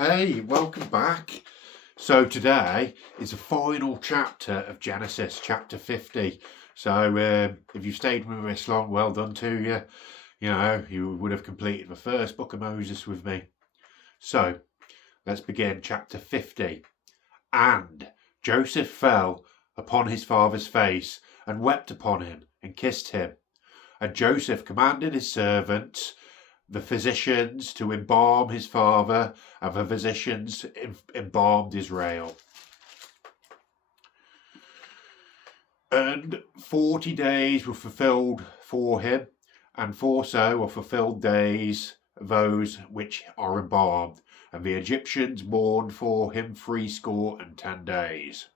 Hey, welcome back. So today is the final chapter of Genesis, chapter 50. So if you've stayed with me this long, well done to you. You would have completed the first book of Moses with me. So let's begin chapter 50. And Joseph fell upon his father's face and wept upon him and kissed him. And Joseph commanded his servants, the physicians, to embalm his father, and the physicians embalmed Israel. And 40 days were fulfilled for him, and for so are fulfilled days those which are embalmed. And the Egyptians mourned for him 70 days.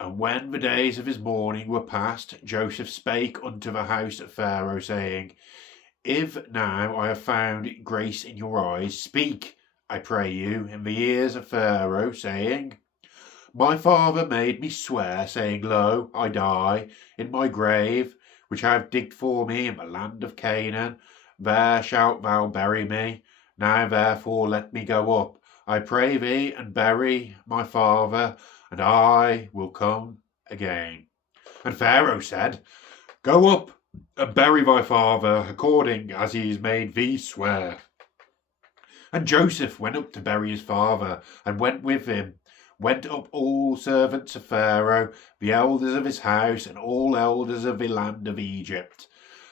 And when the days of his mourning were past, Joseph spake unto the house of Pharaoh, saying, If now I have found grace in your eyes, speak, I pray you, in the ears of Pharaoh, saying, My father made me swear, saying, Lo, I die in my grave, which I have digged for me in the land of Canaan. There shalt thou bury me. Now therefore let me go up, I pray thee, and bury my father, and I will come again. And Pharaoh said, Go up, and bury thy father, according as he has made thee swear. And Joseph went up to bury his father, and went with him. Went up all servants of Pharaoh, the elders of his house, and all elders of the land of Egypt,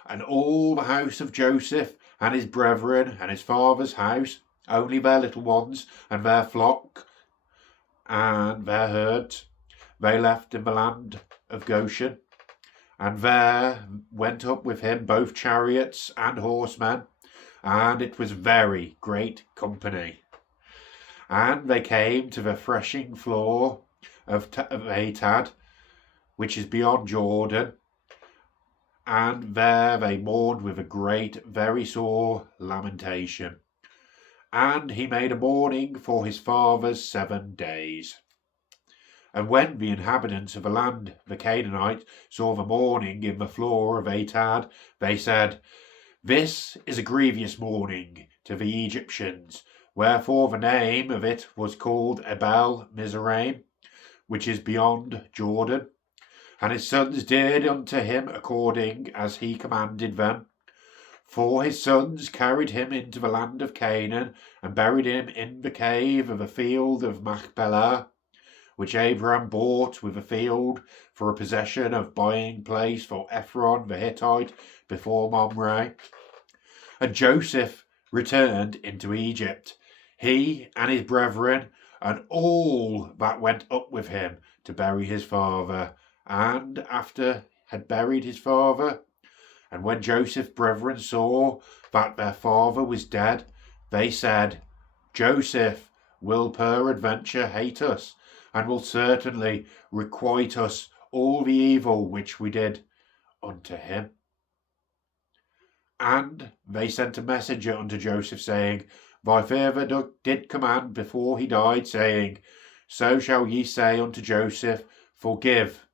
and all the house of Joseph, and his brethren, and his father's house, only their little ones, and their flock, and their herds, they left in the land of Goshen. And there went up with him both chariots and horsemen, and it was very great company. And they came to the threshing floor of Atad, which is beyond Jordan, and there they mourned with a great, very sore lamentation. And he made a mourning for his fathers 7 days. And when the inhabitants of the land, the Canaanites, saw the mourning in the floor of Atad, they said, This is a grievous mourning to the Egyptians. Wherefore the name of it was called Abel Mizraim, which is beyond Jordan. And his sons did unto him according as he commanded them. For his sons carried him into the land of Canaan, and buried him in the cave of the field of Machpelah, which Abraham bought with a field for a possession of buying place for Ephron the Hittite before Mamre. And Joseph returned into Egypt, he and his brethren, and all that went up with him to bury his father. And after had buried his father, and when Joseph's brethren saw that their father was dead, they said, Joseph will peradventure hate us, and will certainly requite us all the evil which we did unto him. And they sent a messenger unto Joseph, saying, Thy father did command before he died, saying, So shall ye say unto Joseph, Forgive,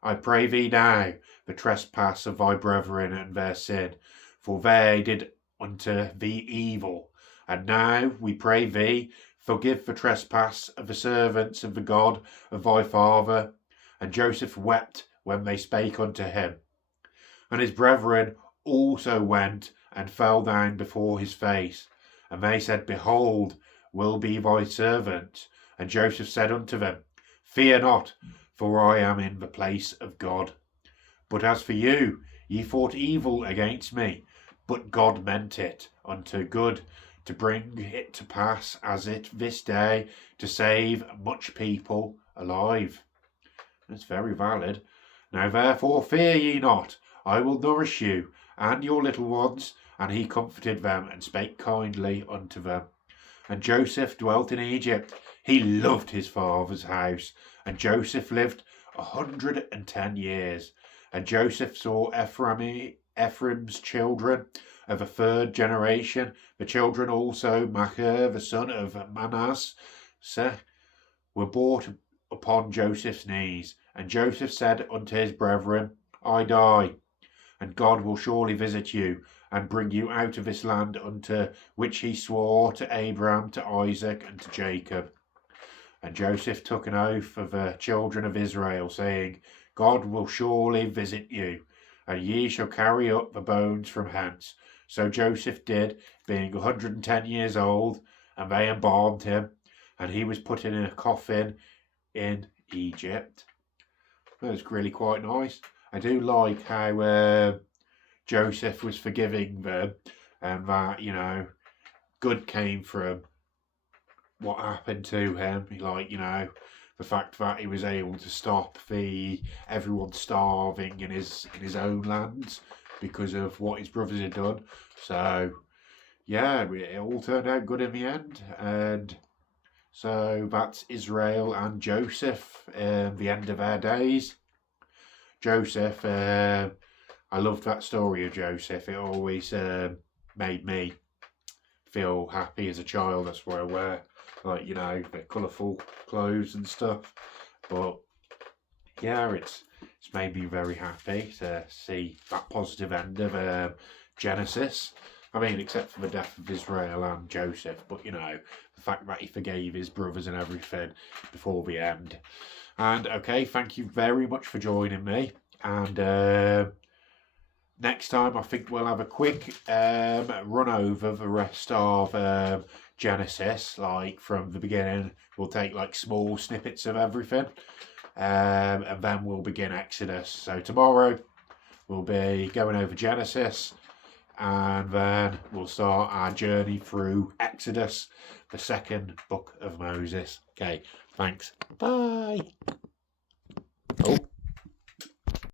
I pray thee now, the trespass of thy brethren and their sin, for they did unto thee evil. And now we pray thee, forgive the trespass of the servants of the God of thy father. And Joseph wept when they spake unto him. And his brethren also went and fell down before his face. And they said, Behold, will be thy servant. And Joseph said unto them, Fear not, for I am in the place of God. But as for you, ye thought evil against me, but God meant it unto good, to bring it to pass as it this day, to save much people alive. That's very valid. Now therefore fear ye not, I will nourish you and your little ones. And he comforted them, and spake kindly unto them. And Joseph dwelt in Egypt. He loved his father's house. And Joseph lived 110 years. And Joseph saw Ephraim's children of the 3rd generation. The children also, Machir, the son of Manasseh, were brought upon Joseph's knees. And Joseph said unto his brethren, I die, and God will surely visit you, and bring you out of this land unto which he swore to Abraham, to Isaac, and to Jacob. And Joseph took an oath of the children of Israel, saying, God will surely visit you, and ye shall carry up the bones from hence. So Joseph did, being 110 years old, and they embalmed him, and he was put in a coffin in Egypt. That was really quite nice. I do like how Joseph was forgiving them, and that, you know, good came from what happened to him. Like, you know, the fact that he was able to stop everyone starving in his own lands because of what his brothers had done. So yeah, it all turned out good in the end. And so that's Israel and Joseph, the end of their days. Joseph, I loved that story of Joseph. It always made me feel happy as a child. That's why I wear, like, you know, the colourful clothes and stuff. But yeah, it's made me very happy to see that positive end of Genesis. I mean, except for the death of Israel and Joseph, but you know, the fact that he forgave his brothers and everything before the end. And okay, thank you very much for joining me. And next time, I think we'll have a quick run over the rest of Genesis, like from the beginning. We'll take like small snippets of everything, and then we'll begin Exodus. So tomorrow we'll be going over Genesis, and then we'll start our journey through Exodus, the second book of Moses. Okay, thanks. Bye. Oh.